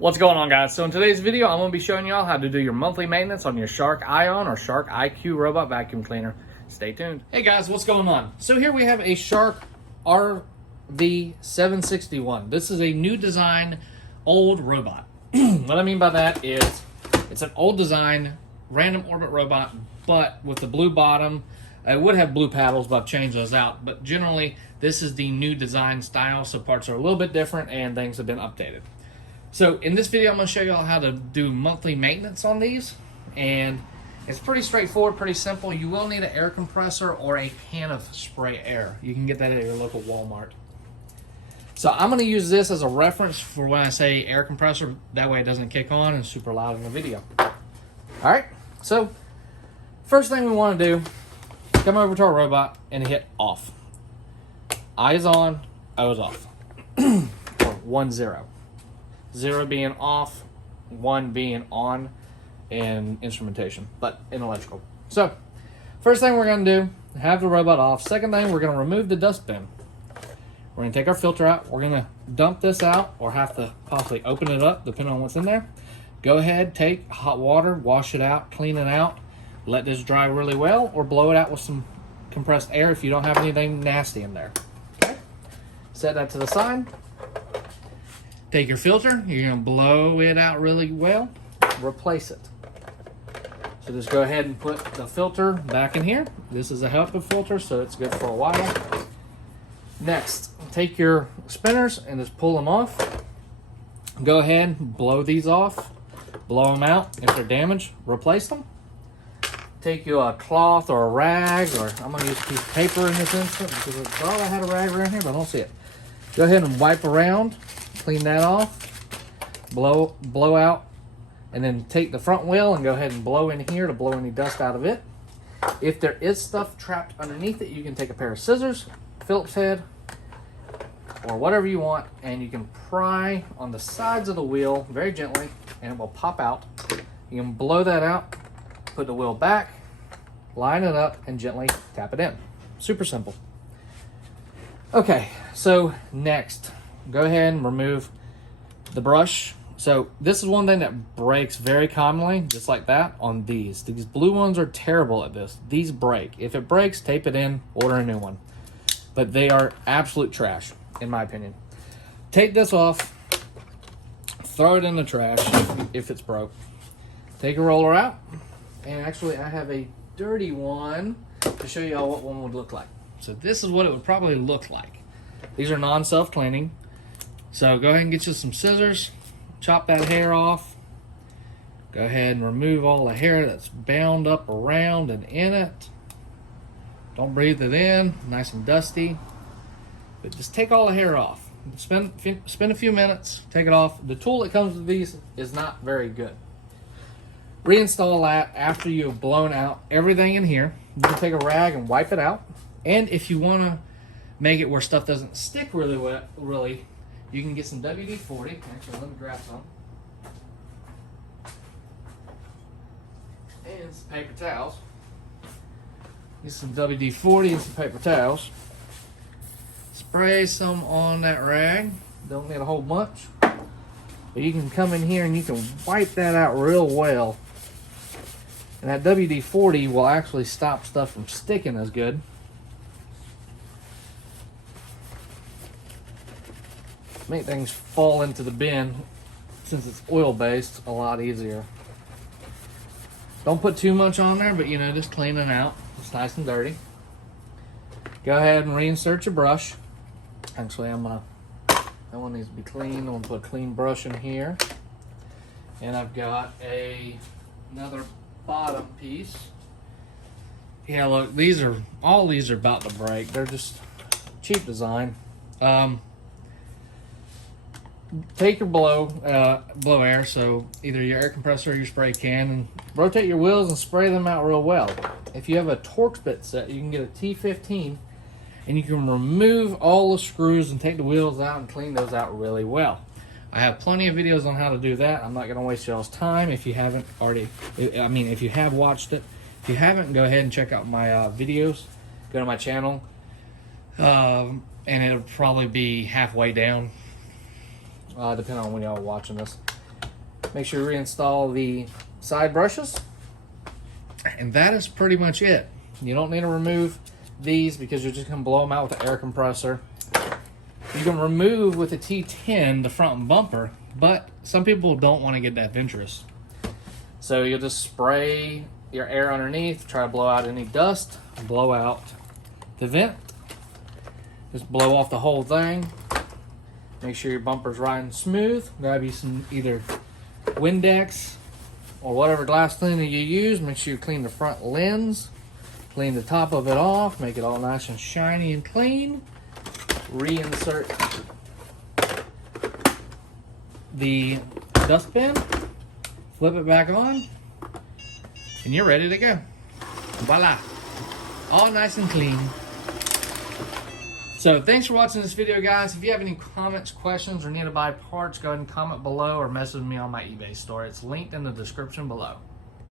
What's going on, guys? So in today's video, I'm going to be showing you all how to do your monthly maintenance on your Shark Ion or Shark IQ robot vacuum cleaner. Stay tuned. Hey guys, what's going on? So here we have a Shark RV761. This is a new design, old robot. What I mean by that is it's an old design, random orbit robot, but with the blue bottom. It would have blue paddles, but I've changed those out. But generally, this is the new design style, so parts are a little bit different and things have been updated. So in this video, I'm going to show you all how to do monthly maintenance on these, and it's pretty straightforward, pretty simple. You will need an air compressor or a can of spray air. You can get that at your local Walmart. So I'm going to use this as a reference for when I say air compressor. That way it doesn't kick on and super loud in the video. All right, so first thing we want to do, come over to our robot and hit off. I is on, O is off. Or 1, 0. 0 being off, 1 being on in instrumentation, but in electrical. So, first thing we're going to do, have the robot off. Second thing, we're going to remove the dustbin. We're going to take our filter out. We're going to dump this out or have to possibly open it up, depending on what's in there. Go ahead, take hot water, wash it out, clean it out. Let this dry really well, or blow it out with some compressed air if you don't have anything nasty in there. Okay, set that to the side. Take your filter, you're going to blow it out really well, replace it. So just go ahead and put the filter back in here. This is a HEPA filter, so it's good for a while. Next, take your spinners and just pull them off. Go ahead and blow these off, blow them out. If they're damaged, replace them. Take you a cloth or a rag, or I'm going to use a piece of paper in this instance because I thought I had a rag around here, but I don't see it. Go ahead and wipe around. Clean that off, blow out, and then take the front wheel and go ahead and blow in here to blow any dust out of it. If there is stuff trapped underneath it, you can take a pair of scissors, Phillips head, or whatever you want, and you can pry on the sides of the wheel very gently, and it will pop out. You can blow that out, put the wheel back, line it up, and gently tap it in. Super simple. Okay, so next, go ahead and remove the brush. So this is one thing that breaks very commonly, just like that, on these. These blue ones are terrible at this. These break. If it breaks, tape it in, order a new one. But they are absolute trash, in my opinion. Take this off, throw it in the trash if it's broke. Take a roller out, and actually I have a dirty one to show you all what one would look like. So this is what it would probably look like. These are non-self-cleaning. So go ahead and get you some scissors, chop that hair off. Go ahead and remove all the hair that's bound up around and in it. Don't breathe it in, nice and dusty. But just take all the hair off. Spend a few minutes, take it off. The tool that comes with these is not very good. Reinstall that after you've blown out everything in here. You can take a rag and wipe it out. And if you want to make it where stuff doesn't stick really wet, you can get some WD-40. Actually, let me grab some. And some paper towels. Get some WD-40 and some paper towels. Spray some on that rag. Don't need a whole bunch. But you can come in here and you can wipe that out real well. And that WD-40 will actually stop stuff from sticking as good. Make things fall into the bin, since it's oil based, a lot easier. Don't put too much on there, but just clean it out. It's nice and dirty. Go ahead and reinsert your brush. Actually, that one needs to be clean. I'm gonna put a clean brush in here. And I've got another bottom piece. Yeah, look, all these are about to break. They're just cheap design. Take your blow air, so either your air compressor or your spray can, and rotate your wheels and spray them out real well. If you have a Torx bit set, you can get a T15, and you can remove all the screws and take the wheels out and clean those out really well. I have plenty of videos on how to do that. I'm not going to waste y'all's time if you haven't already. If you have watched it. If you haven't, go ahead and check out my videos. Go to my channel, and it'll probably be halfway down. Depending on when y'all are watching this. Make sure you reinstall the side brushes. And that is pretty much it. You don't need to remove these because you're just going to blow them out with the air compressor. You can remove with the T10 the front bumper, but some people don't want to get that adventurous. So you'll just spray your air underneath, try to blow out any dust, blow out the vent. Just blow off the whole thing. Make sure your bumper's riding smooth. Grab you some either Windex or whatever glass cleaner you use. Make sure you clean the front lens. Clean the top of it off. Make it all nice and shiny and clean. Reinsert the dustbin. Flip it back on. And you're ready to go. Voila. All nice and clean. So thanks for watching this video, guys. If you have any comments, questions, or need to buy parts, go ahead and comment below or message me on my eBay store. It's linked in the description below.